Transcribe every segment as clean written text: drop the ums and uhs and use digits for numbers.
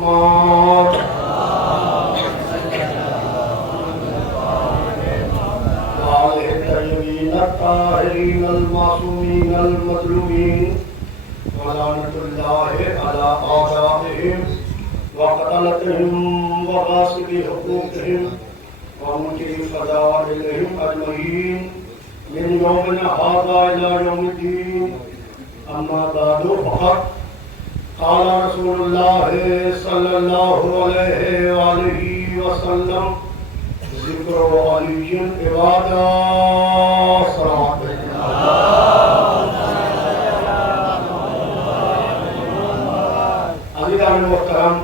मोहम्मद। वाले तय्यबीन ताहिरीन अल मासूमीन अल मज़लूमीन वलानतुल्लाहि अला आदाइहिम व क़तलतिहिम व ग़ासिबि हुकूक़िहिम व मुनकिरि फ़दाइलिहिम अजमईन मिन यौमिना हाज़ा इला यौमिद्दीन। अम्मा बादु फ़क़द क़ाल रसूलुल्लाह सल्लल्लाहु अलैहि वसल्लम ज़िक्र अलिय्यिन इबादा अज़ीज़ान मोहतरम,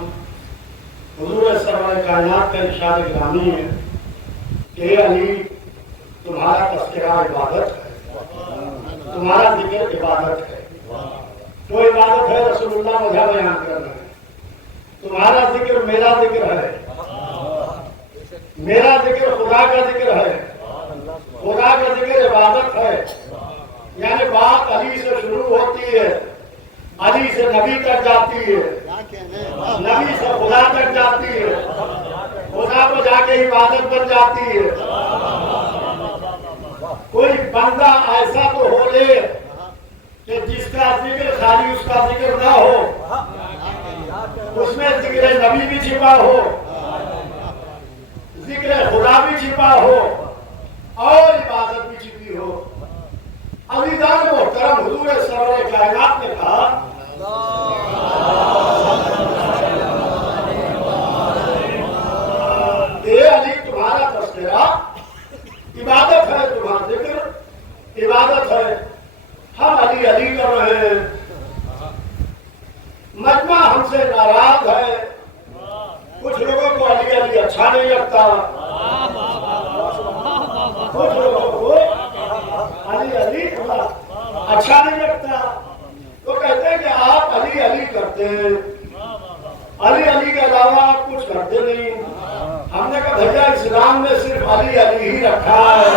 हुज़ूर सरवर कायनात का इरशाद गिरामी है कि अली तुम्हारा तज़किरा इबादत है, तुम्हारा जिक्र इबादत है। तो इबादत है रसूलुल्लाह वजह बयान कर रहे हैं। तुम्हारा जिक्र मेरा जिक्र है, मेरा जिक्र खुदा का जिक्र है, खुदा का जिक्र इबादत है। यानी बात अली से शुरू होती है, अली से नबी तक जाती है, नबी से खुदा तक जाती है, खुदा को जाके इबादत बन जाती है। कोई बंदा ऐसा तो हो ले कि जिसका जिक्र खाली उसका जिक्र ना हो, उसमें जिक्र नबी भी छिपा हो, जिक्र खुदा भी छिपा हो और इबादत भी छिपी हो। अज़ीज़ान मोहतरम, हुज़ूर सरवर कायनात ने कहा अली तुम्हारा तज़किरा इबादत है, तुम्हारा जिक्र इबादत है। हम अली अली कर रहे हैं, मजमा हमसे नाराज है, कुछ लोगों को अली अली अच्छा नहीं लगता, कुछ लोगों को अली अली अच्छा नहीं लगता। तो कहते हैं कि आप अली अली करते हैं, अली अली के अलावा आप कुछ करते नहीं। हमने कहा भैया इस्लाम में सिर्फ अली अली ही रखा है।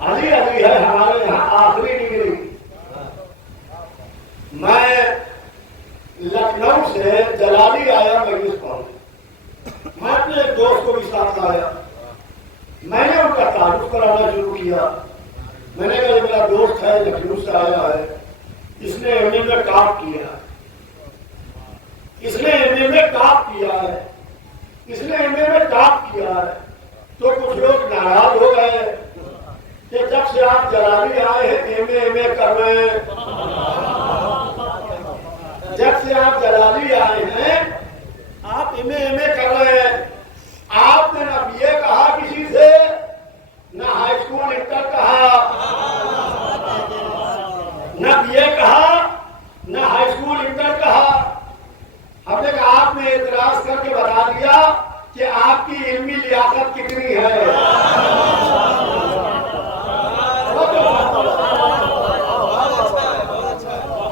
अली अली है हमारे यहाँ आखिरी डिग्री। मैं लखनऊ से जलाली आया मजलिस पढ़ने, मैं अपने एक दोस्त को भी साथ लाया। मैंने उनका तारुफ कराना शुरू किया। मैंने कहा ये मेरा दोस्त है, लखनऊ से आया है, इसने एमए में टॉप किया है, इसने एमए में टॉप किया है, इसने एमए में टॉप किया है। तो कुछ लोग नाराज हो गए कि जब से आप जलाली आए हैं एमए कर रहे हैं, जब से आप जलाली आए हैं आप एमए कर रहे हैं। आपने ना बीए कहा किसी से, ना हाई स्कूल इंटर कहा, ना बीए कहा, ना हाई स्कूल इंटर कहा। हमने कहा आपने इतराज करके बता दिया कि आपकी इल्मी लियाकत कितनी है।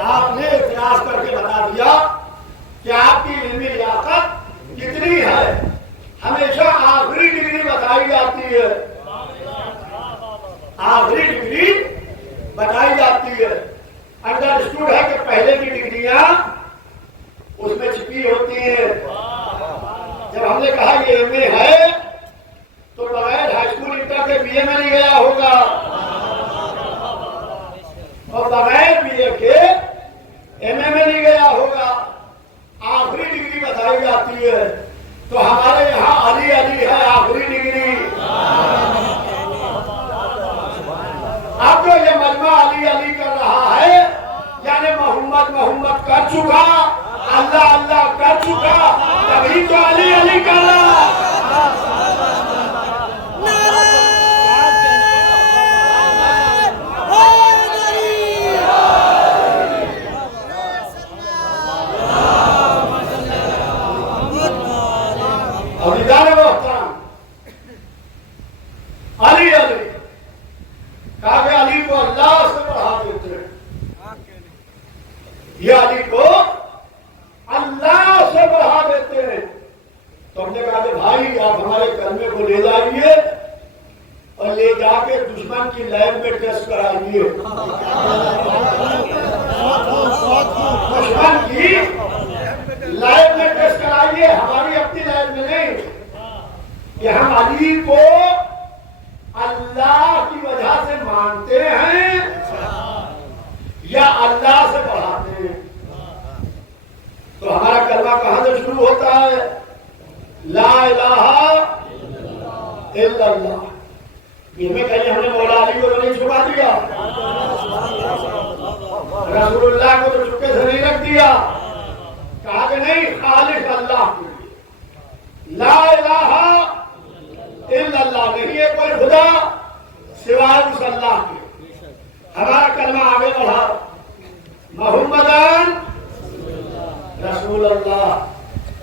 आपने इतराज करके बता दिया कि आपकी इल्मी लियाकत कितनी है। हमेशा आखिरी डिग्री बताई जाती है, आखिरी डिग्री बताई जाती है। अंडरस्टूड है कि पहले की डिग्रियां उसमें छिपी होती है। जब हमने कहा ये एमए है तो बगैर हाई स्कूल इंटर के बीए में नहीं गया होगा और बगैर बीए के एमए में नहीं गया होगा। आखिरी डिग्री बताई जाती है। तो हमारे यहाँ अली अली है आखिरी डिग्री। अब जो ये मजमा अली अली कर रहा है, यानी मोहम्मद मोहम्मद कर चुका, अल्लाह अल्लाह कर चुका, तभी तो अली अली कर रहा। अली अली कहा अली को अल्लाह से बढ़ा देते हैं। ये अली को अल्लाह से बढ़ा देते हैं। तो हमने कहा कि भाई आप हमारे कलमे को ले जाइए और ले जाके दुश्मन की लैब में टेस्ट कराइए। दुश्मन की लैब में टेस्ट कराइए, हमारी अपनी लैब में नहीं। कि हम अली को अल्लाह की वजह से मानते हैं या अल्लाह से बढ़ाते हैं। तो हमारा कलमा कहां से शुरू होता है? ला इलाहा इल्लल्लाह। इसमें कहीं हमने मौला अली को तो नहीं छुपा दिया, रसूलुल्लाह को तो चुपके से नहीं रख दिया। कहा कि नहीं, खालिस अल्लाह के लिए ला इलाहा इल्लल्लाह, नहीं है कोई खुदा सिवाय उस अल्लाह के। हमारा कलमा आगे बढ़ा, मोहम्मदन रसूलुल्लाह,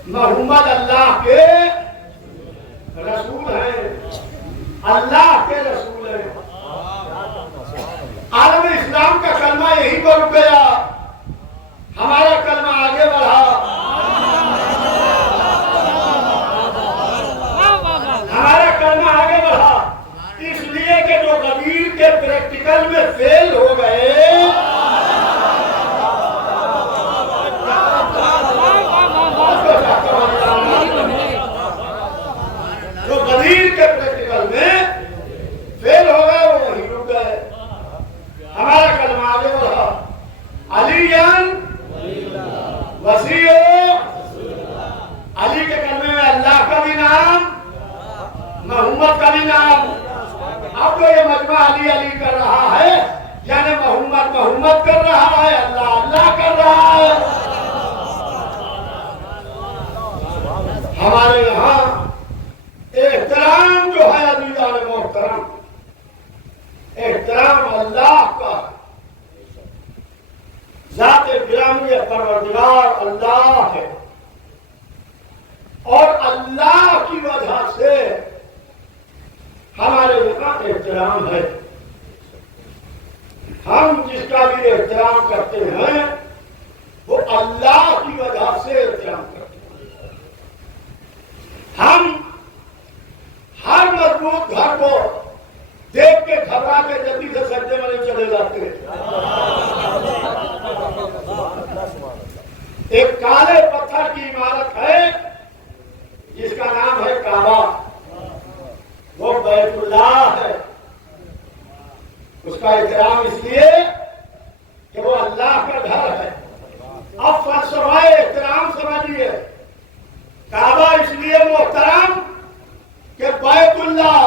मोहम्मद अल्लाह के रसूल हैं, अल्लाह के रसूल हैं। आलम इस्लाम का कलमा यहीं पर रुक गया, हमारा कलमा आगे बढ़ा। हमारा कलमा आगे बढ़ा इसलिए कि जो कबीर के प्रैक्टिकल में फेल हो गए, जो कबीर के प्रैक्टिकल में फेल हो गए वो वहीं रुक गए। हमारा कलमा आगे बढ़ा, अलीयन वसीयो। अली के कलमे में अल्लाह का भी नाम, मोहम्मद का भी नाम। अब तो ये मजमा अली अली कर रहा है, यानी मोहम्मद मोहम्मद कर रहा है, अल्लाह अल्लाह कर रहा है। हमारे यहाँ एहतराम जो है अजीज़ान मोहतरम, एहतराम अल्लाह का, ज़ात गिरामी परवरदिगार अल्लाह है और अल्लाह की वजह से हमारे यहाँ एहतराम है। हम जिसका भी एहतराम करते हैं वो अल्लाह की वजह से एहतराम करते हैं। हम हर मजबूत घर को देख के घबरा के जल्दी से सजदे में नहीं चले जाते। एक काले पत्थर की इमारत है जिसका नाम है काबा, वो बैतुल्लाह है। उसका एहतराम इसलिए कि वो अल्लाह का घर है। अब फलसफा एहतराम समझिए, काबा इसलिए मोहतरम कि बैतुल्लाह,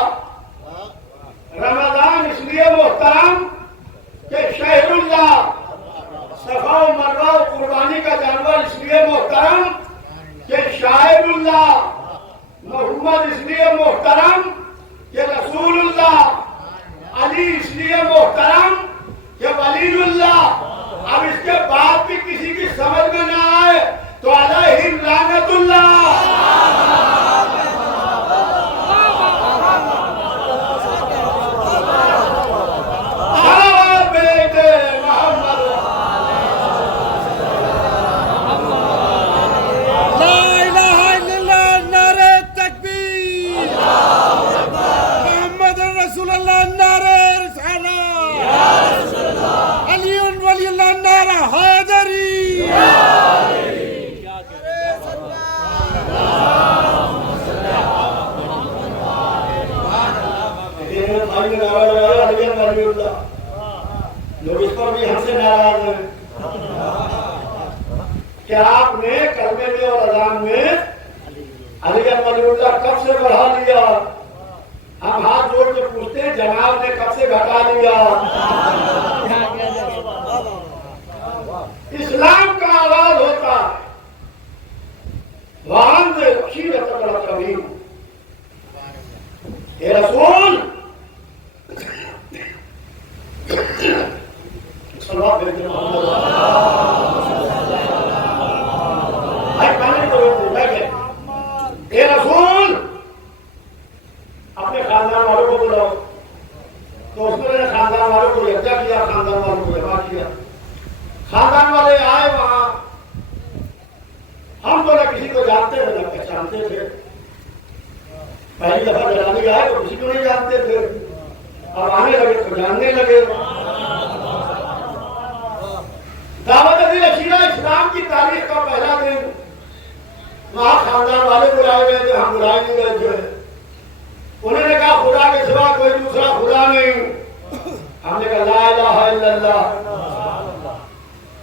रमजान इसलिए मोहतरम कि शहरुल्लाह, सफा और मरवा और कुर्बानी का जानवर इसलिए मोहतरम कि शाहिदुल्लाह, मोहम्मद इसलिए मोहतरम कि रसूलुल्लाह, अली इसलिए मोहतरम कि वलीउल्लाह। अब इसके बाद भी किसी की समझ में ना आए तो अलैहिम लानतुल्लाह। लोग इस पर भी हमसे नाराज हैं कि आपने कलमे में और अज़ान में अली वलीउल्लाह कब से बढ़ा लिया। हम हाथ जोड़ के पूछते हैं जनाब ने कब से घटा लिया। इस्लाम का आवाज होता है वाहन से कभी ये रसूल ये रसूल अपने खानदान वालों को बुलाओ। तो उसने खानदान वालों को यज्ञ किया, खानदान वालों को जमा किया। खानदान वाले आए, वहां हम तो न किसी को जानते थे न पहचानते थे। पहली दफा जलानी आए तो किसी को नहीं जानते थे, अब आने लगे तो जानने लगे। दावत अशीरा इस्लाम की तारीख का पहला दिन, वहां खानदान वाले बुलाए गए थे, हम बुलाए नहीं गए थे। उन्होंने कहा खुदा के सिवा कोई दूसरा खुदा नहीं। हमने कहा ला इलाहा इल्लल्लाह।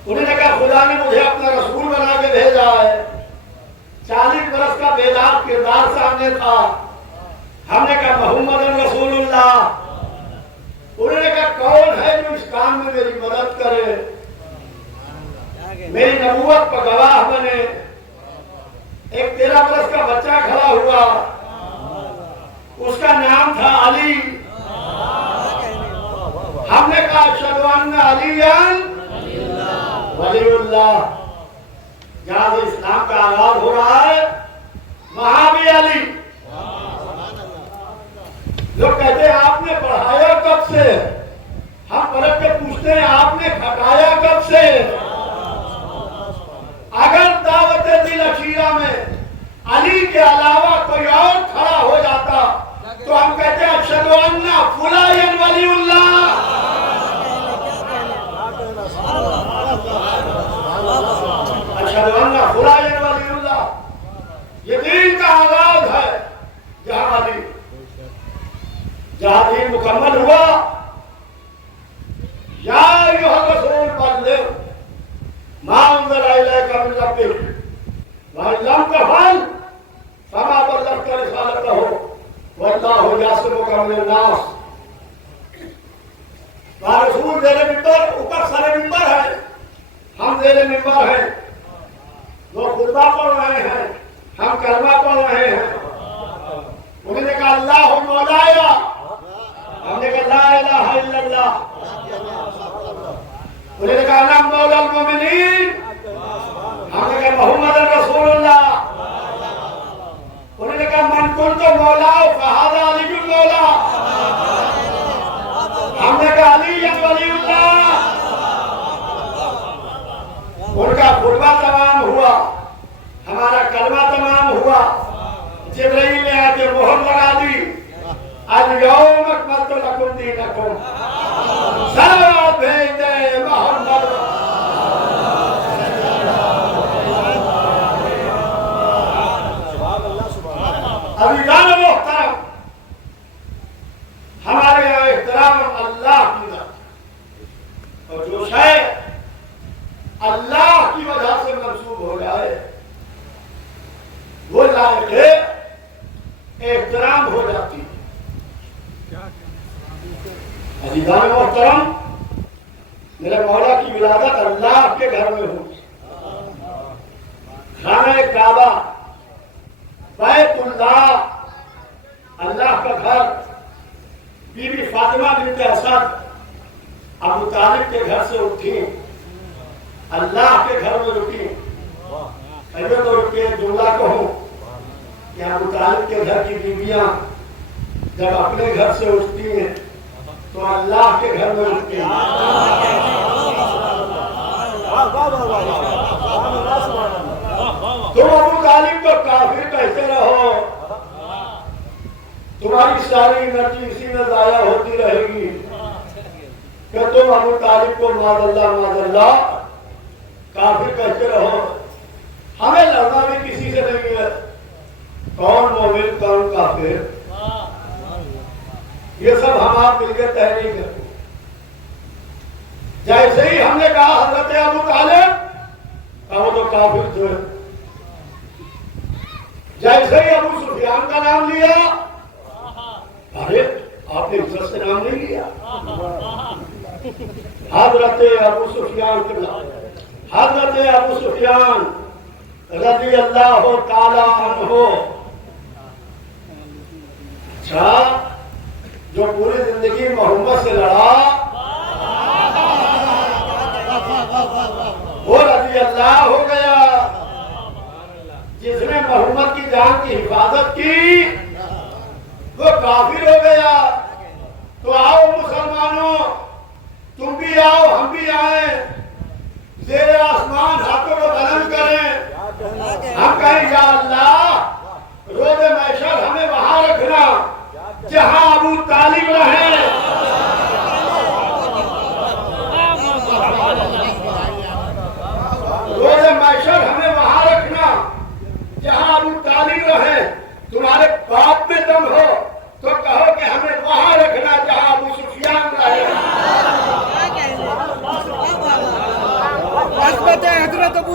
उन्होंने कहा खुदा ने मुझे अपना रसूल बना के भेजा है। 40 बरस का बेदार किरदार सामने था। हमने कहा मोहम्मद रसूलुल्लाह। उन्होंने कहा कौन है जो इस काम में मेरी मदद करे, मेरी नबूवत पर गवाह बने। एक 13 बरस का बच्चा खड़ा हुआ, उसका नाम था अली। हमने कहा अशहदु अन्ना अलियन वलीउल्लाह। जहां से इस्लाम का आगाज हो रहा है वहां भी अली। लोग कहते हैं आपने पढ़ाया कब से, हम पलट के पूछते हैं आपने खटाया कब से। अगर दावत दिल अशीरा में अली के अलावा कोई और खड़ा हो जाता तो हम कहते हैं अशहदु अन्ना फुलायन वलीउल्लाह। अशहदु अन्ना फुलायन वलीउल्लाह। ये दीन का आगाज है। जहां अली, जहां दीन मुकम्मल हुआ, या अय्युहर रसूल बल्लिग मा उन्ज़िला इलैका मिन रब्बिक व इन लम तफ़अल फमा बल्लग़्ता रिसालतहु वल्लाहु यासिमुका मिनन नास। रसूल ज़ेरे मिंबर, ऊपर सरे मिंबर है, हम ज़ेरे मिंबर हैं। वो खुतबा पढ़ रहे हैं, हम कलमा पढ़ रहे हैं। उन्होंने कहा अल्लाह मौलाया, हमने कहा ला इलाहा इल्लल्लाह। उन्होंने कहा ना मौलाल मोमिनीन, हमने कहा मोहम्मद रसूलुल्लाह। उन्होंने कहा मन कुन्तु मौलाहु फहाज़ा अलीयुल मौला, हमने कहा अली वलीउल्लाह। उनका खुतबा तमाम हुआ, हमारा कलमा तमाम हुआ। जिब्रील ने आके मोहर लगा दी, अल यौम अकमलतु लकुम दीनकुम। सलावत भेज दे मोहम्मद। अभिजान मोहतरम, हमारे यहाँ एहतराम अल्लाह की जात, और जो शय अल्लाह की वजह से मंसूब हो जाए वो लायक एहतराम हो जाती है। अजीज़ान मोहतरम, मेरे मौला की विलादत अल्लाह के घर में हुई। खाना काबा, बैतुल्लाह, अल्लाह का घर। बीबी फातिमा बिन्त असद अबू तालिब के घर से उठी, अल्लाह के घर में रुकी। पहले तो रुके जुमला कहूं कि अबू तालिब के घर की बीबियां जब अपने घर से उठती हैं तो अल्लाह के घर में उठती हैं। तुम अबू तालिब को काफिर कहते रहो, तुम्हारी सारी एनर्जी इसी में जाया होती रहेगी कि तुम अबू तालिब को माज़अल्लाह काफिर कहते रहो। हमें लड़ना भी किसी से नहीं है, कौन मोमिन कौन काफिर, ये सब हम आप मिलकर तय नहीं करते। जैसे ही हमने कहा हजरत अबू तालिब, वो तो काफिर थे। जैसे ही अबू सुफियान का नाम लिया, अरे आपने इज्जत से नाम नहीं लिया। हजरत अबू सुफियान के नाम, हजरत अबू सुफियान रज़ी अल्लाह ताला अन्हु, अच्छा, जो पूरी जिंदगी मोहम्मद से लड़ा, वो रज़ी अल्लाह हो गया। जिसने मोहम्मद की जान की हिफाजत की वो काफिर हो गया। तो आओ मुसलमानों, तुम भी आओ, हम भी आए, ज़ेरे आसमान हाथों को बुलंद करें।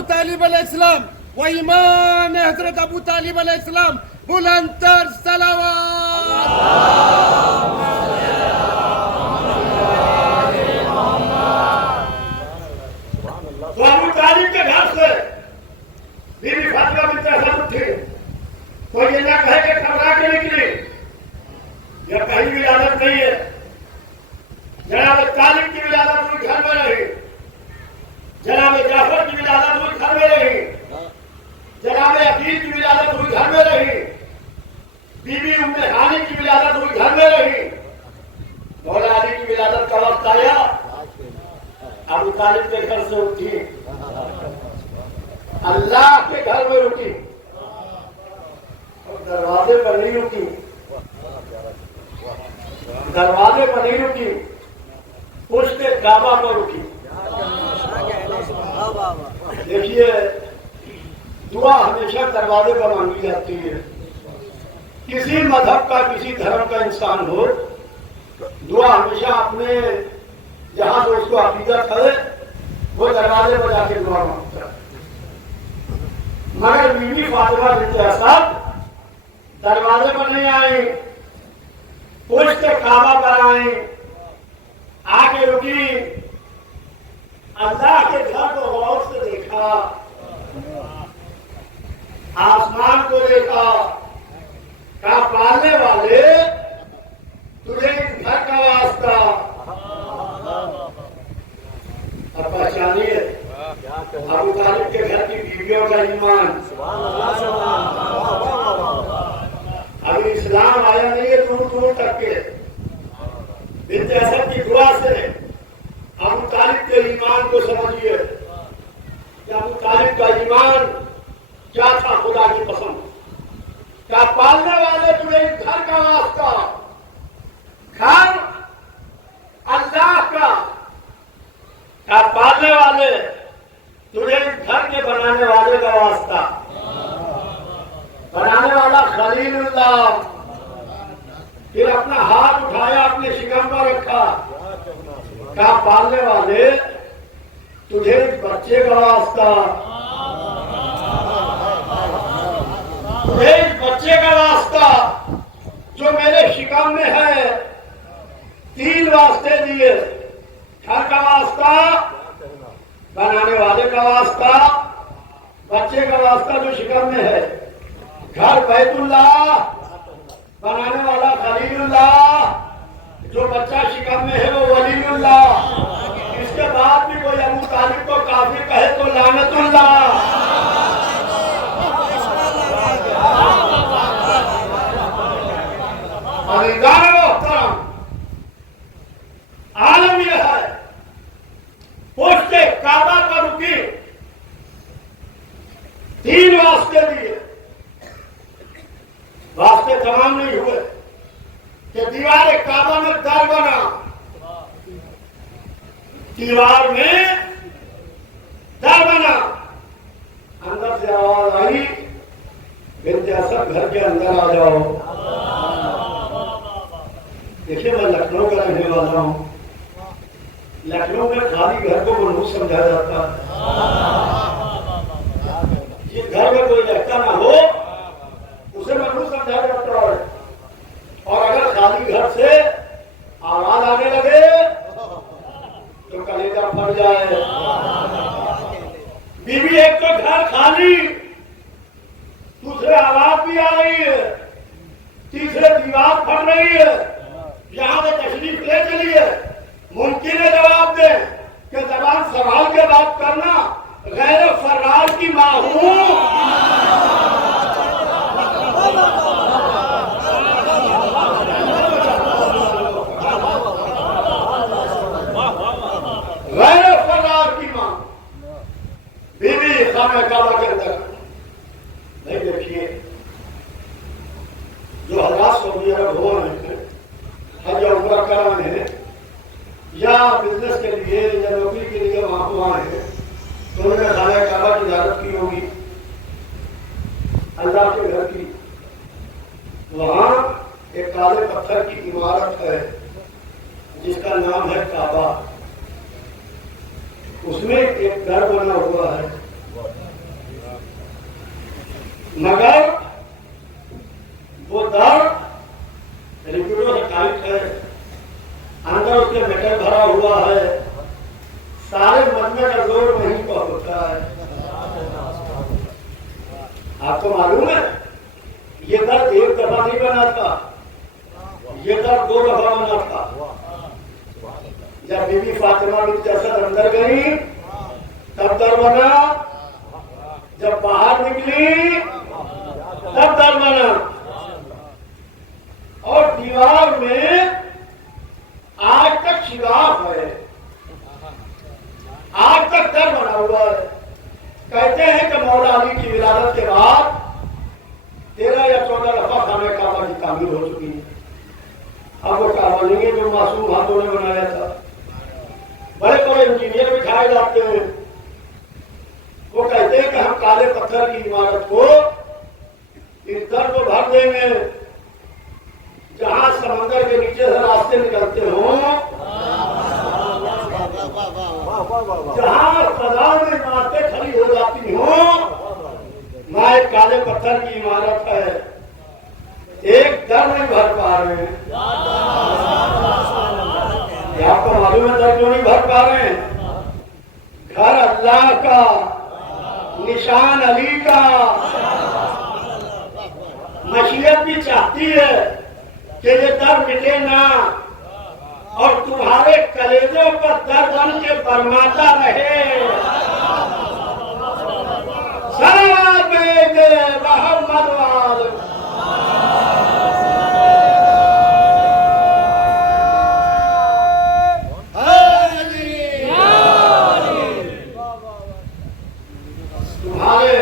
अबू तालिब अलैहिस्सलाम व ईमान हजरत अबू तालिब अलैहिस्सलाम बुलंदतर तो अबू तालिब के घर से बीबी फातिमा बिन्त असद उठी। कोई ये ना कहे कि घबरा के निकली, यह कहीं विलादत नहीं है। जनाब तालिब की विलादत हुई घर में रही, जनाब जाफर की विलादत हुई घर में रही, जनाब अकील की विलादत हुई घर में रही, बीबी उम्मे हानी की विलादत हुई घर में रही। मौला अली की विलादत का वक्त आया, अबू तालिब के घर से उठी, अल्लाह के घर में रुकी और दरवाजे पर नहीं रुकी, दरवाजे पर नहीं रुकी, पुश्ते काबा पर रुकी। देखिए, दुआ हमेशा दरवाजे पर मांगी जाती है। किसी मजहब का, किसी धर्म का इंसान हो, दुआ हमेशा अपने जहां से उसको अकीदत है वो दरवाजे पर जाके दुआ मांगता है। मगर बीबी फातिमा बिन्त असद दरवाजे पर नहीं आई, पुश्ते काबा पर आई, आके रुकी, अल्लाह के घर को गौर से देखा, आसमान को देखा, कहा पालने वाले तुझे इस घर का वास्ता। अब पहचानिए अबू तालिब के घर की बीवियों का ईमान। अभी इस्लाम आया नहीं है दूर दूर तक के, बिन्त असद की दुआ से अबू तालिब के ईमान को समझिए कि अबू तालिब का ईमान क्या था। खुदा की कसम, क्या पालने वाले तुझे इस घर का वास्ता, घर अल्लाह का, क्या पालने वाले तुझे इस घर के बनाने वाले का वास्ता। बनाने वाला खलीलुल्लाह, फिर अपना हाथ उठाया, अपने शिकम पर रखा, कहा पालने वाले तुझे इस बच्चे का वास्ता, तुझे इस बच्चे का वास्ता जो मेरे शिकम में है। 3 वास्ते दिए, घर का वास्ता, बनाने वाले का वास्ता, बच्चे का वास्ता जो शिकम में है। घर बैतुल्लाह, बनाने वाला खलीलुल्लाह, जो बच्चा शिकम में है वो वलीउल्लाह। इसके बाद भी कोई अबू तालिब को काफिर कहे तो लानतुल्लाह। आलम यह है, पुश्ते काबा पर रुकी, 3 वास्ते दिए। वास्ते तमाम नहीं हुए कि दीवार काबा में दर बना, दीवार में दर बना, अंदर से आवाज आई, बिन्त असद घर के अंदर आ जाओ। देखिए, मैं लखनऊ का रहने वाला हूं। लखनऊ में खाली घर को मनहूस समझा जाता है। जिस घर में कोई रहता ना हो उसे मनहूस समझा जाता है। और अगर खाली घर से आवाज आने लगे तो कलेजा फट जाए। बीवी, एक तो घर खाली, दूसरे आवाज भी आ रही है, तीसरे दीवार फट रही है। यहां से तशरीफ ले चलिए, मुमकिन है जवाब दे कि जबान संभाल के बात करना, गैर फर्रार की मां हूं। गैर फर्रार की मां बीबी खाना काबा के अंदर। नहीं, देखिए, जो हज़रात सऊदी अरब हो रहे हैं, हज या उम्रा करा है, या बिजनेस के लिए या नौकरी के लिए वहां को आए हैं, तो उन्होंने खाना काबा की ज़ियारत की होगी, अल्लाह के घर की। वहां एक काले पत्थर की इमारत है जिसका नाम है काबा। उसमें एक घर बना हुआ है मगर वो दर्द रिपीटों से टाइट है, अंदर उसके मेटल भरा हुआ है, सारे मन में का जोर वहीं पर होता है। आपको मालूम है ये दर्द एक दफा नहीं बना था, ये दर्द 2 दफा बना था। जब बीबी फातिमा बिन असद अंदर गई तब दर्द बना, जब बाहर निकली तब दर्द बना। और दीवार में आज तक शिगाफ है, आज तक दर्द बना हुआ है। कहते हैं कि मौला अली की विलादत के बाद 13 या 14 दफा खाने काबा की तामीर हो चुकी है। अब वो काबा नहीं है जो मासूम हाथों ने बनाया था। बड़े बड़े इंजीनियर बिठाए जाते हैं, वो कहते हैं कि हम काले पत्थर की इमारत को इस दर को भर देंगे जहां समंदर के नीचे से रास्ते निकलते हों, जहां सदा में इमारतें खड़ी हो जाती हों, वहां एक काले पत्थर की इमारत है, एक दर नहीं भर पा रहे हैं। आपको मालूम है दर क्यों नहीं भर पा रहे हैं? घर अल्लाह का, निशान अली का, मशीयत भी चाहती है कि ये दर मिटे ना और तुम्हारे कलेजों पर दर बन के बरमाता रहे। सलावत भेजे मोहम्मद वाले। तुम्हारे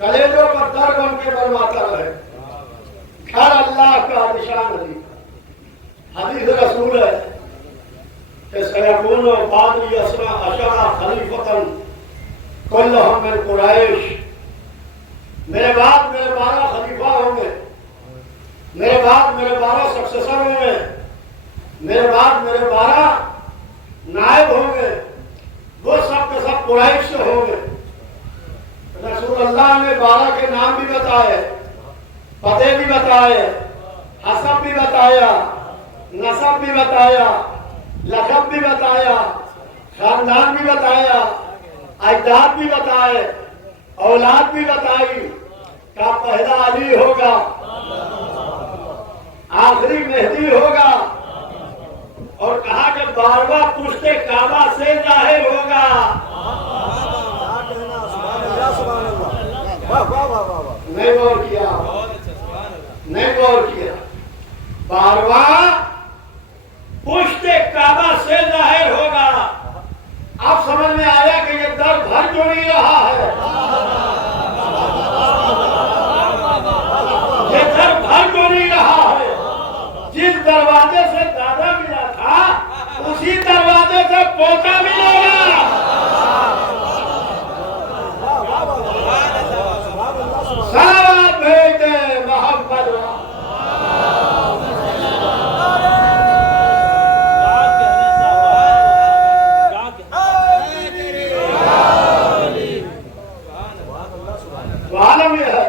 कलेजों पर दर बन के बरमाता रहे। घर अल्लाह का, निशान अली का। हदीस रसूल है कि सयकून बादी अशरा खलीफतन कुल्लुहुम मिन कुरैश। मेरे बाद मेरे 12 खलीफा होंगे, मेरे बाद मेरे 12 सक्सेसर होंगे, मेरे बाद मेरे 12 नायब होंगे, वो सब के सब कुरैश से होंगे। रसूल अल्लाह ने 12 के नाम भी बताए, पते भी बताए, हसब भी बताया, नसब भी बताया, लकब भी बताया, खानदान भी बताया, अजदाद भी बताए, औलाद भी बताई। का पहला अली होगा, आखिरी मेहदी होगा, और कहा कि 12वां पुश्ते काबा से जाहिर होगा। नहीं गौर किया, नहीं गौर किया। 12वां पुश्ते काबा से जाहिर होगा। अब समझ में आया कि ये दर भर क्यों नहीं रहा है। ये दर भर क्यों नहीं रहा है। जिस दरवाजे से दादा मिला था उसी दरवाजे से पोता मिलेगा। सलावत भेजे मोहम्मद। आलम यह है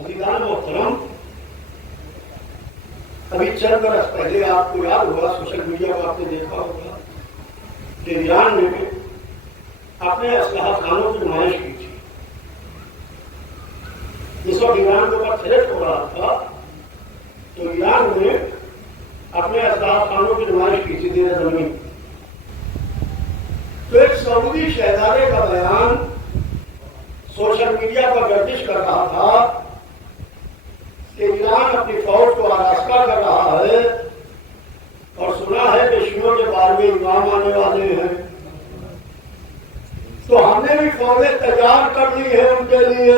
अजीज़ान मोहतरम, अभी चंद बरस पहले आपको याद होगा, सोशल मीडिया को आपने देखा होगा कि ईरान ने भी अपने असलहा खानों की नुमाइश की थी। जिस वक्त ईरान के ऊपर थ्रेट हो रहा था तो ईरान ने अपने असलहा खानों की नुमाइश की थी देर जमीन। तो एक सऊदी शहजादे का बयान सोशल मीडिया पर गर्दिश कर रहा था कि ईरान अपनी फौज को आरास्ता कर रहा है और सुना है कि शियों के 12वें इमाम आने वाले हैं, तो हमने भी फौजें तैयार कर ली है उनके लिए।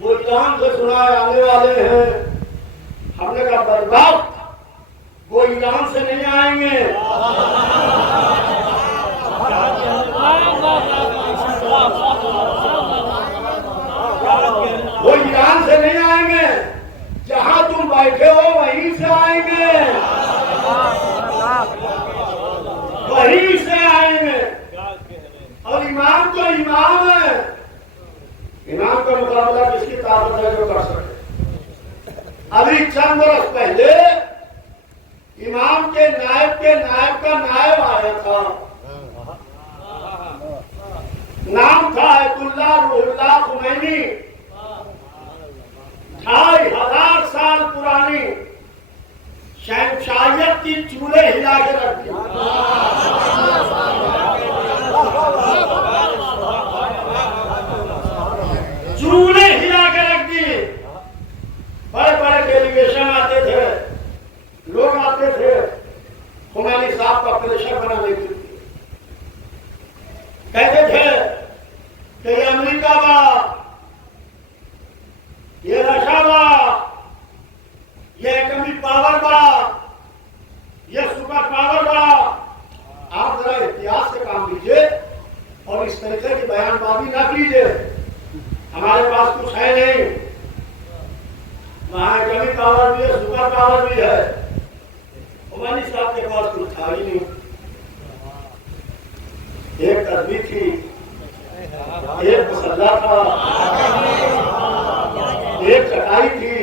वो ईरान से सुना है आने वाले हैं। हमने कहा बर्बाद, वो ईरान से नहीं आएंगे। वो ईरान से नहीं आएंगे, जहां तुम बैठे हो वहीं से आएंगे, वहीं से आएंगे। और इमाम तो इमाम है, इमाम का मुकाबला किसकी ताकत है जो कर सके। अभी चंद बरस पहले इमाम के नायब का नायब आया था, नाम था अयतुल्लाह रूहुल्लाह खुमैनी। 2500 साल पुरानी शहंशाहियत की चूल्हे हिला के रख दी। चूल्हे हिला के रख दिए। बड़े बड़े डेलीगेशन आते थे, लोग आते थे खुमैनी साहब का प्रेशर बनाने के लिए। कहते थे कि ये अमेरिका बा, ये रशिया बा, ये एटॉमिक पावर बा, ये सुपर पावर बा। आप जरा इतिहास से काम लीजिए और इस तरीके की बयानबाजी ना कीजिए। हमारे पास कुछ है नहीं, वहां एटॉमिक पावर भी है, सुपर पावर भी है। खुमैनी साहब के पास कुछ था ही नहीं। एक तस्वीर थी, एक मुसल्ला था, एक चटाई थी,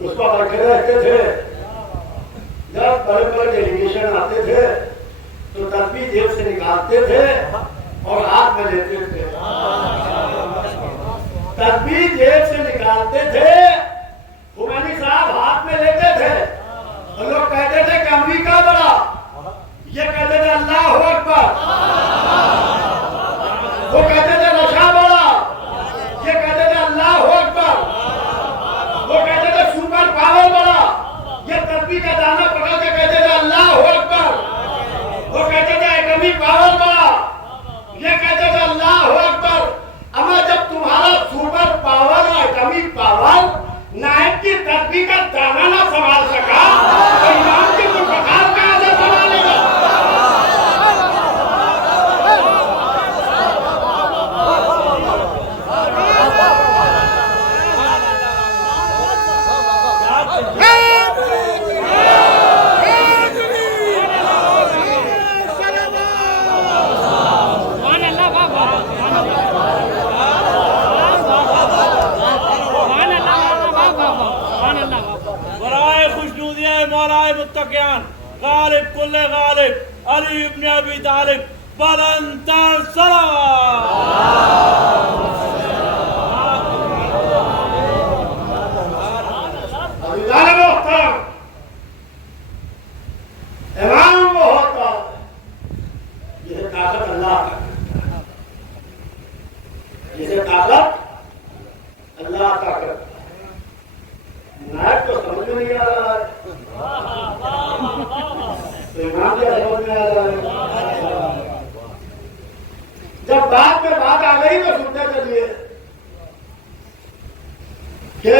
उस पर बैठे रहते थे। जब बड़े बड़े डेलीगेशन आते थे तो तस्वीर जेब से निकालते थे और हाथ में लेते थे। तस्वीर जेब से निकालते थे, खुमैनी साहब हाथ में लेते थे और लोग कहते थे कि अमेरिका बड़ा, ये कहते थे अल्लाह अकबर। वो कहते थे रशिया बड़ा, ये कहते थे अल्लाह अकबर। वो कहते थे सुपर पावर बड़ा, ये तस्बीह का दाना पकड़ के कहते थे अल्लाह अकबर। वो कहते थे एटॉमिक पावर बड़ा, ये कहते थे अल्लाह अकबर। अब जब तुम्हारा सुपर पावर और एटॉमिक पावर नायब की तस्बीह का दाना ना संभाल सका तो इमाम की मुखार कहां से संभालेगा। गालिब कुल्ले गालिब अली इब्न अबी तालिब बुलंदतर सलाम। इमाम वो होता जिसे ताकत अल्लाह का, जिसे ताकत अल्लाह का करता। नायब तो समझ में नहीं आ रहा है, तो इमाम क्या समझ में आ रहा है। जब बात में बात आ गई तो सुनते चलिए कि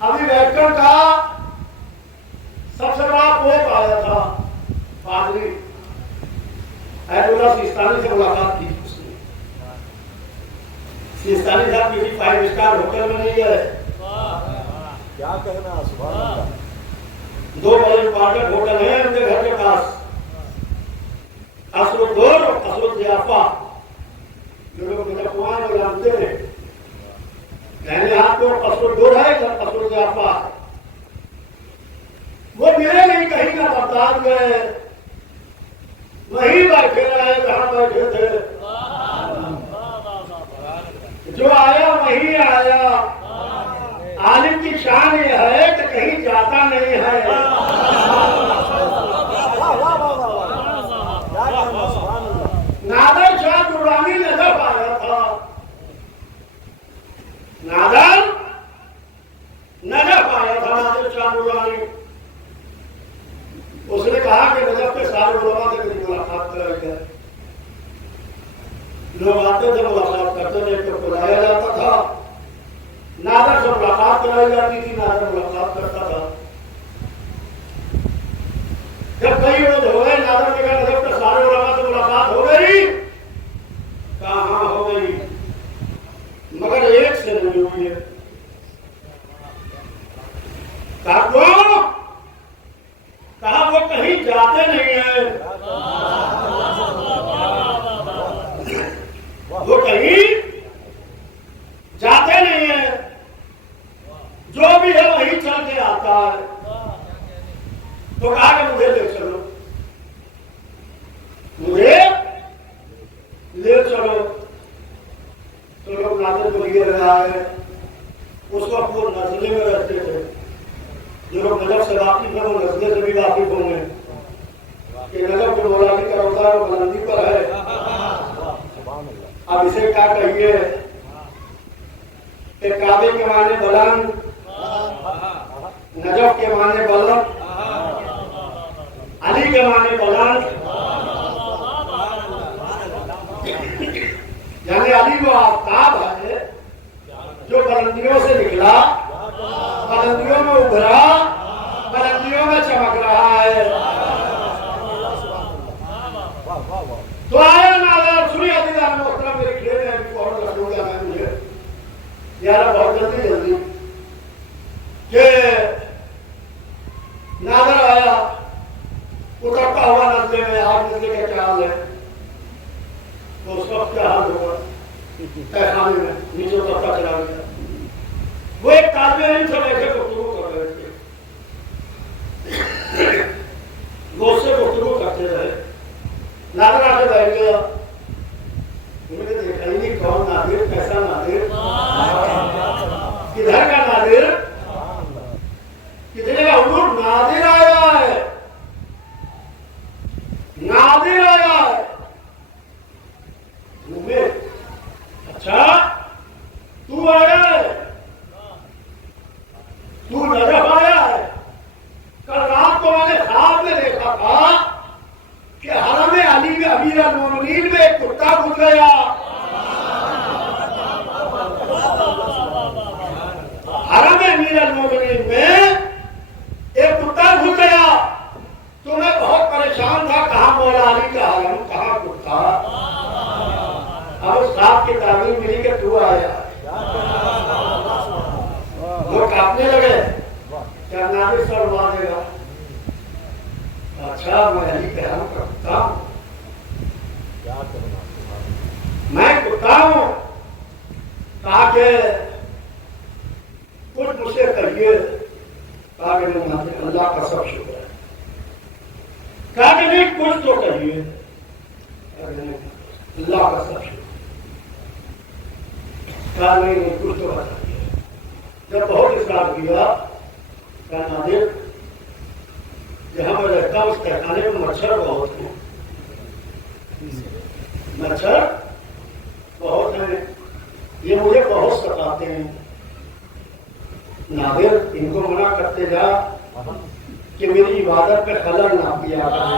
अभी बैठकर का सबसे बड़ा पोप आया था, पादरी अयतुल्लाह सिस्तानी से मुलाकात की उसने। सिस्तानी साहब किसी 5 स्टार होटल में नहीं है, क्या कहना, सुभान अल्लाह। 2 बड़े इंपॉर्टेंट होटल है उनके घर के पास, असरुद्दौर और असरुद्दियाफा। जो लोग मुझे कुआं में जानते हैं, कहने हाथ में असरुद्दौर है, इधर असरुद्दियाफा। वो मिले नहीं कहीं ना बगदाद में, वहीं बैठे रहे जहां बैठे थे। जो आया वहीं आया। आलिम की शान ये है कि कहीं जाता नहीं है। नादर शाह दुर्रानी नजफ आया था, नादर नजफ आया था, नादर शाह दुर्रानी। उसने कहा कि नजफ के सारे उलमा से मेरी मुलाकात कराई। लोग आते थे, मुलाकात करते थे, तो बुलाया जाता था। नादर से मुलाकात कराई जाती थी, नादर मुलाकात करता था। जब कई रोज हो गए, नादर ने कहा नजफ के सारे उलमा से मुलाकात हो गई। कहाँ हो गई, मगर एक से नहीं हुई है। कहा वो कहीं जाते नहीं है, वो कहीं तो कहा कि मुझे ले चलो, मुझे ले चलो। तो लोग नादर को लिए रहा है। उस वक्त वो नजले में रहते थे। जो लोग नजर से वाकिफ है वो नजले से भी वाकिफ होंगे कि नजर जो मौलानी का होता है वो बुलंदी पर है। अब इसे क्या कहिए कि काबे के माने बुलंद, नजफ के माने बुलंद, अली के माने बुलंद, यानी अली वो आफ्ताब है जो बुलंदियों से निकला, बुलंदियों में उभरा, बुलंदियों में चमक रहा है। तो आया नाज़र सुनिए अज़ीज़ान मोहतरम, मेरे खेल है फौरन रख दूंगा मैं मुझे यार बहुत जल्दी जल्दी कि नाज़र आया उतरता हुआ नजले में। आप नजले का क्या हाल है? तो उस वक्त क्या हाल होगा? तहखाने में नीचे उतरता चला गया। वो एक तालिब इल्म से बैठे गुफ्तगू कर रहे थे, वो उससे गुफ्तगू करते रहे। नादिर आके बैठ गया। उन्होंने देखा ही नहीं कौन नादिर, कैसा नादिर, किधर का नादिर, कितने का हुजूर नादिर आया है, नादिर आया है। अच्छा तू आया है, तू नजफ आया है। कल रात को मैंने ख्वाब में देखा था कि हरम अली में अमीर अल-मोमिनीन में एक कुत्ता घुस गया। हरम अमीर अल-मोमिनीन में एक कुत्ता घुस गया। तो मैं बहुत परेशान था, कहाँ मौला अली का हरम, कहाँ कुत्ता। अब उस साहब की तालीम मिली कि तू आया। लोग कांपने लगे, क्या नादिर सर उड़ा देगा। अच्छा मैं अली का हरम का कुत्ता हूं, मैं कुत्ता हूं। कहा कि कुछ मुझसे कहिए। कहा कि नहीं अल्लाह का सब शुक्र है। कहा कि नहीं कुछ तो कहिए। अल्लाह का सब शुक्र। कहा नहीं कुछ तो बताइए। जब बहुत इसरार किया, कहा नादिर जहां मैं रहता हूं उस तहखाने में मच्छर बहुत हैं, मच्छर बहुत हैं, ये मुझे बहुत सताते हैं। नादिर इनको मना करते जा कि मेरी इबादत पे खलल ना किया करें।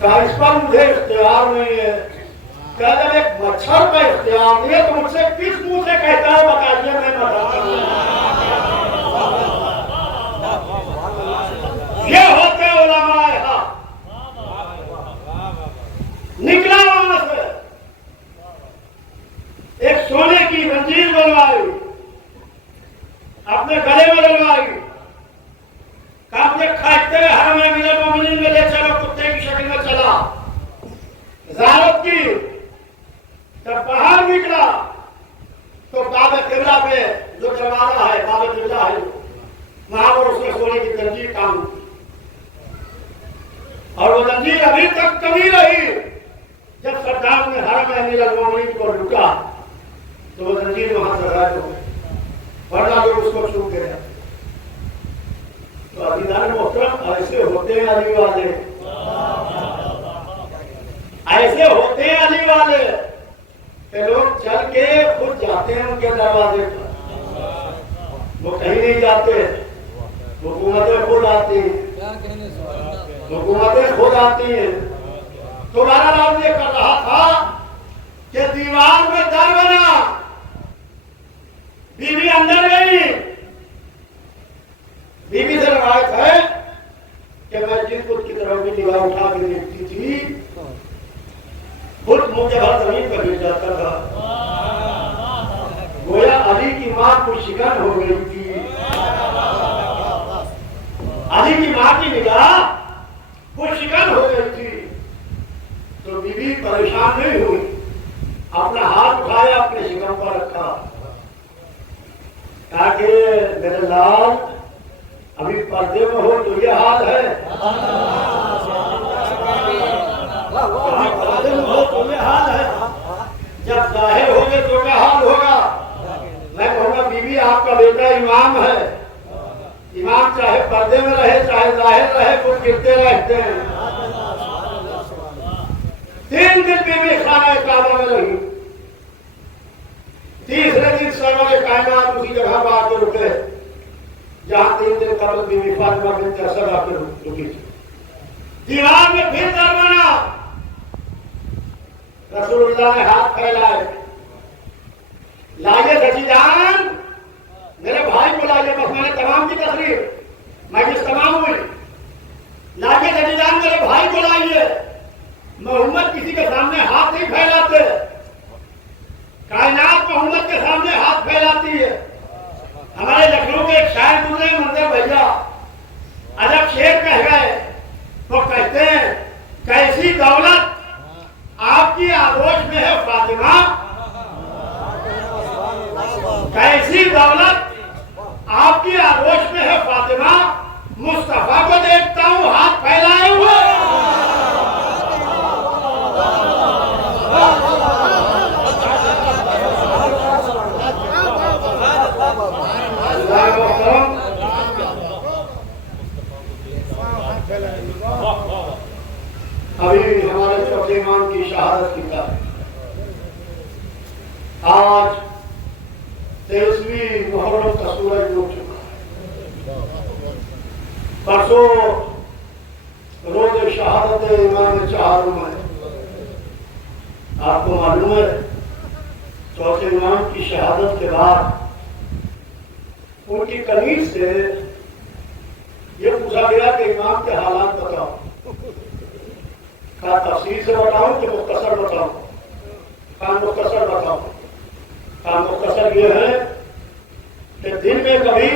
कहा इस पर मुझे इख्तियार नहीं है। क्या जब एक मच्छर का इख्तियार नहीं है तो मुझसे किस मुंह से कहता है बताइए, मैं बताता हूं। ये होते उलमाए हक। निकला वहां से, एक सोने की जंजीर बनवाई, अपने गले में डलवाई। कहा मुझे खाते हुए हरम अमीर अल-मोमिनीन में ले चलो। कुत्ते की शक्ल में चला, ज़ियारत की। जब बाहर निकला तो बाब किबला पे जो दरवाजा है, बाब किबला है, वहां पर उसने सोने की जंजीर काम की। और वो जंजीर अभी तक कमी रही। जब सरदार ने हरम अमीर अल-मोमिनीन को लुटा तो वो जंजीर वहां से गायब हो गई, वरना लोग उसको छू गए। तो अज़ीज़ान मोहतरम ऐसे होते हैं अली वाले, ऐसे होते हैं अली वाले कि लोग चल के खुद जाते हैं उनके दरवाजे पर। वो कहीं नहीं जाते, हुकूमतें खुद आती हैं, हुकूमतें खुद आती हैं। तो बहरहाल ये कर रहा था कि दीवार में दर बना, बीवी अंदर गई। बीवी से रवायत है कि मैं जिस बुत की तरफ भी निगाह उठा के देखती थी, बुत मुझे हर जमीन पर गिर जाता था। गोया अली की मां को शिकन हो गई थी। अली की मां की निगाह वो शिकन हो गई थी। तो बीवी परेशान नहीं हुई, अपना हाथ उठाया, अपने शिकन पर रखा, ताकि मेरे लाल अभी पर्दे में हो तो ये हाल है, अभी पर्दे में हो तो ये हाल है, जब जाहिर होंगे तो क्या हाल होगा। मैं कहूँगा बीवी आपका बेटा इमाम है, इमाम चाहे पर्दे में रहे चाहे जाहिर रहे कुछ गिरते रहते हैं। 3 दिन बीवी खाना काबा में रही, तीसरे दिन सरवर कायनात उसी जगह पर आके रुके जहां 3 दिन कबल बीवी फातिमा बिन्त असद आके रुकी थी। दीवार में फिर दर बना, रसूलुल्लाह ने हाथ फैलाए, लाइए सचीजान, मेरे भाई को लाइए, बस मैंने तमाम की तकरीर मजलिस तमाम हुई, लाइए सचीजान मेरे भाई को लाइए। मोहम्मद किसी के सामने हाथ नहीं फैलाते, कायनात मोहम्मद के सामने हाथ फैलाती है। हमारे लखनऊ के एक शायर गुजरे मंदिर भैया, अजब शेर कह गए, तो कहते हैं कैसी दौलत आपकी आगोश में है फातिमा, कैसी दौलत आपकी आगोश में है फातिमा, मुस्तफा को देखता हूं हाथ फैलाए हुए। अभी हमारे चौथे इमाम की शहादत की तारीख, आज 23वीं मुहर्रम का सूरज डूब चुका है। परसों रोज शहादत इमाम चाहरुम है। आपको मालूम है चौथे इमाम की शहादत के बाद उनकी कनीज से यह पूछा गया कि इमाम के हालात बताओ, क्या तफसील से बताऊं कि मुख्तसर बताऊं? काम मुख्तसर बताओ। काम मुख्तसर ये है कि दिन में कभी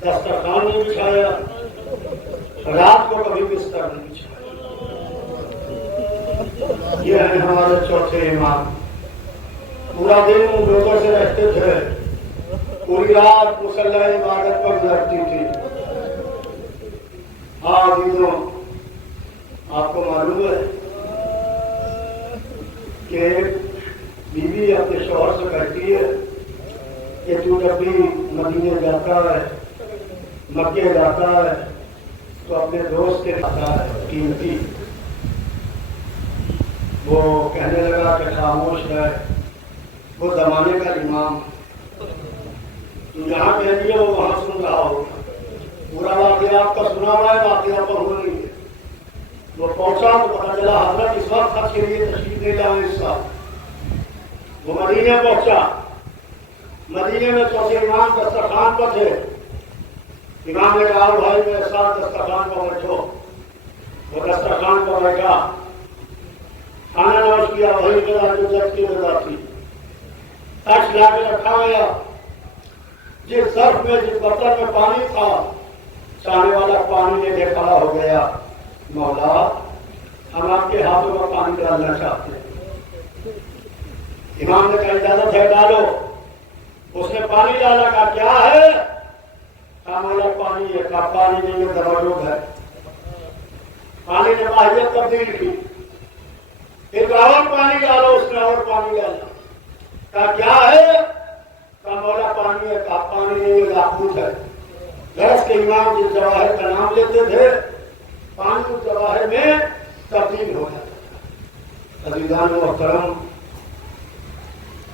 दस्तरखान नहीं बिछाया, रात को कभी बिस्तर नहीं बिछाया। ये है हमारे चौथे इमाम। पूरा दिन रोजों से रहते थे, पूरी रात मुसल्ला इबादत पर गुजरती थी। आदिनों आपको मालूम है कि बीवी अपने शौहर से कहती है कि तू जब भी मदीने जाता है, मक्के जाता है, तो अपने दोस्त के आता है कीमती। वो कहने लगा कि खामोश है, वो जमाने का इमाम, तू जहाँ कह दिया वो वहां सुन रहा होगा। पूरा वाकया आपका सुना हुआ है, वाकया पर हो नहीं है। वो पहुंचा तो पता चला हजरत इस वक्त हज के लिए तशरीफ ले जाए इस साल। वो मदीने पहुंचा, मदीने में चौथे इमाम दस्तरखान पर थे। इमाम ने कहा भाई मेरे साथ दस्तरखान पर बैठो। वो दस्तरखान पर बैठा, खाना नौश किया, वही करा जो जज की रजा थी। तख्त ला के रखा गया, जिस सर्फ में जिस बर्तन में पानी था, चाहने वाला पानी लेके खड़ा हो गया, मौला हम आपके हाथों में पानी डालना चाहते हैं। इमाम ने कहा इजाजत है डालो। उसने पानी डाला, कहा क्या है? कहा मौला पानी है। कहा पानी नहीं है, दवारोग है। पानी ने माहियत तब्दील की, फिर और पानी डालो, उसने और पानी डाला। कहा क्या है? कहा मौला पानी है। कहा पानी नहीं है, याकूत है। गरज के इमाम जिस जवाहर का नाम लेते थे, पानी उस जवाहर में तब्दील हो जाता था। अज़ीज़ान मोहतरम,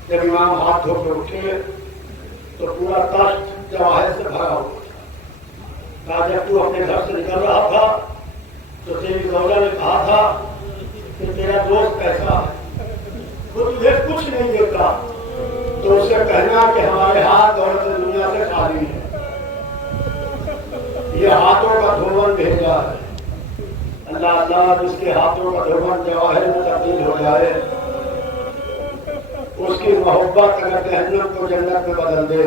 जब इमाम हाथ धोकर उठे तो पूरा तख्त जवाहर से भरा हुआ था। कहा जब तू अपने घर से निकल रहा था तो तेरी दौला ने कहा था कि तेरा दोस्त कैसा है, वो तुझे कुछ नहीं देता, तो उससे कहना कि हमारे हाथ दौलत दुनिया से खाली है, ये हाथों का धोवन भेजा है। अल्लाह अल्लाह जिसके हाथों का धोवन जवाहर में तब्दील हो जाए, उसकी मोहब्बत अगर जहन्नम को जन्नत में बदल दे।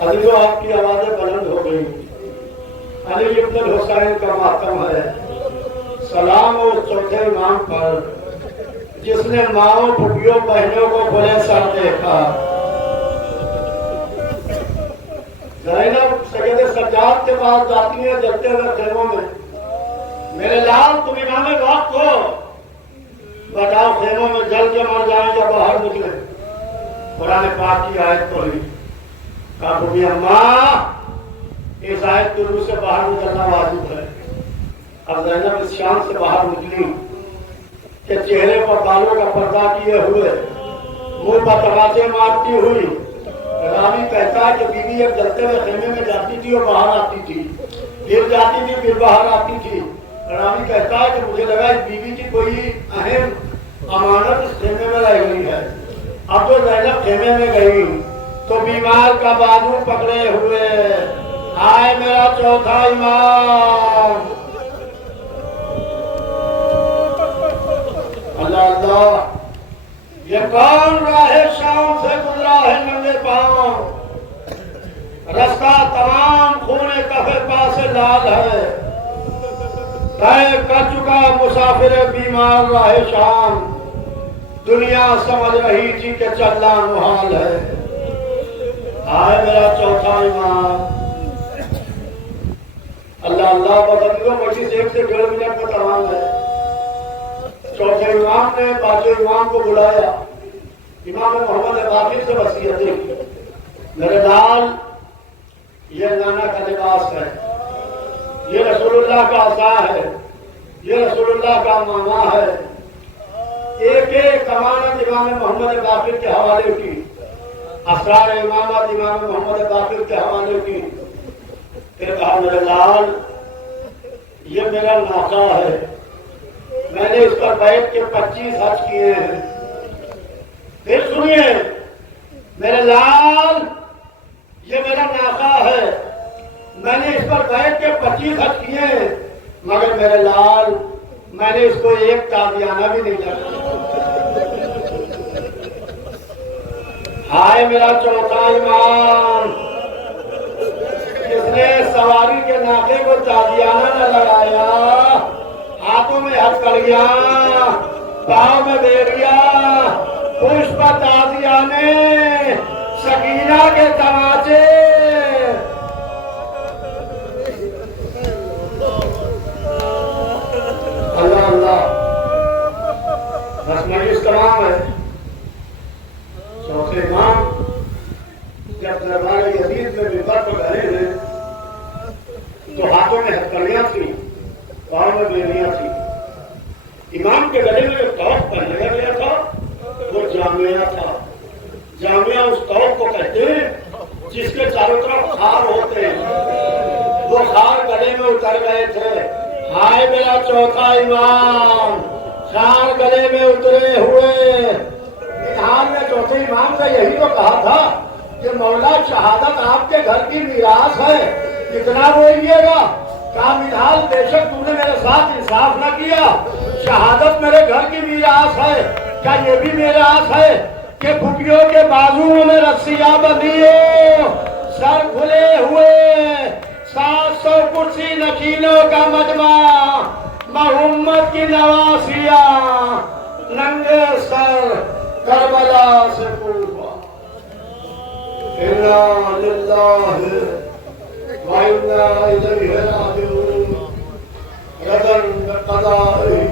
अलीओ आपकी आवाजें बुलंद हो गई। अली इब्न हुसैन का मातम है। सलाम उस चौथे इमाम पर जिसने माओ फुटियों बहनों को खुले सर देखा। ज़ैनब सैयद सज्जाद के पास जाती है जलते हुए खेमों में, मेरे लाल तुम इमाम वक्त हो, बताओ खेमों में जल के मर जाए या बाहर निकले। कुरान पाक की आयत पढ़ी, कहा बोली अम्मा इस आयत के रूह से बाहर निकलना वाजिब है। अब ज़ैनब इस शान से बाहर निकली कि चेहरे पर बालों का पर्दा किए हुए, मुंह पर तमाचे मारती हुई। रावी कहता है कि बीवी एक जलते हुए खेमे में जाती थी और बाहर आती थी, फिर जाती थी फिर बाहर आती थी। रावी कहता है कि मुझे लगा इस बीवी की कोई अहम अमानत इस खेमे में रह गई है। अब तो ज़ैनब खेमे में गई तो बीमार का बाजू पकड़े हुए आए मेरा चौथा इमाम। अल्लाह अल्लाह, ये कौन राहे शाम से गुजरा है नंगे पांव, रास्ता तमाम खूने कफे पासे लाल है, तय कर चुका मुसाफिर बीमार राहे शाम, दुनिया समझ रही थी कि चलना मुहाल है। आए मेरा चौथा इमाम। अल्लाह अल्लाह बदलियों मस्जिद 1 से 1.5 मिनट में तमाम है। चौथे इमाम ने पांचवें इमाम को बुलाया। इमाम मोहम्मद बाकिर से वसीयत की, मेरे लाल ये नाना का लिबास है, ये रसूलुल्लाह का आसा है, ये रसूलुल्लाह का मामा है। एक एक अमानत इमाम मोहम्मद बाकिर के हवाले की, असरार इमामत इमाम मोहम्मद बाकिर के हवाले की। फिर कहा मेरे लाल ये मेरा नाका है, मैंने इस पर बैठ के 25 हज किए हैं। फिर सुनिए मेरे लाल ये मेरा नाका है, मैंने इस पर बैठ के 25 हज किए हैं, मगर मेरे लाल मैंने इसको एक ताबियाना भी नहीं लगा। हाय मेरा चौथा इमाम, जिसने सवारी के नाके को ताबियाना न लगाया, हाथों में हथकड़िया, पाँव में बेरिया, पुष्प ताजियाने, सकीना के तमाचे। अल्लाह अल्लाह, बस मजलिस तमाम है। चौथे इमाम जब दरबार यजीद में मिंबर पर खड़े हैं तो हाथों में हथकड़ियां थी, पाँव में बेरियां थी। इमाम के गले में जो तौफ पहनाया गया था वो जामिया था। जामिया उस तौफ को कहते हैं जिसके चारों तरफ खार होते हैं, वो खार गले में उतर गए थे। हाय मेरा चौथा इमाम, खार गले में उतरे हुए। हाल में चौथे इमाम का यही तो कहा था कि मौला शहादत आपके घर की मीरास है, कितना बोलिएगा। कहा मिधाल बेशक तूने मेरे साथ इंसाफ न किया, शहादत मेरे घर की मीरास है। क्या ये भी मीरास है कि फुटियों के बाजुओं में रस्सियां बंधी हो, सर खुले हुए, 700 कुर्सी नशीनों का मजमा, मोहम्मद की नवासिया, नंगे सर करबला से पूर्वा। इन्ना लिल्लाहि व इन्ना इलैहि राजिऊन। रदन क़ज़ाए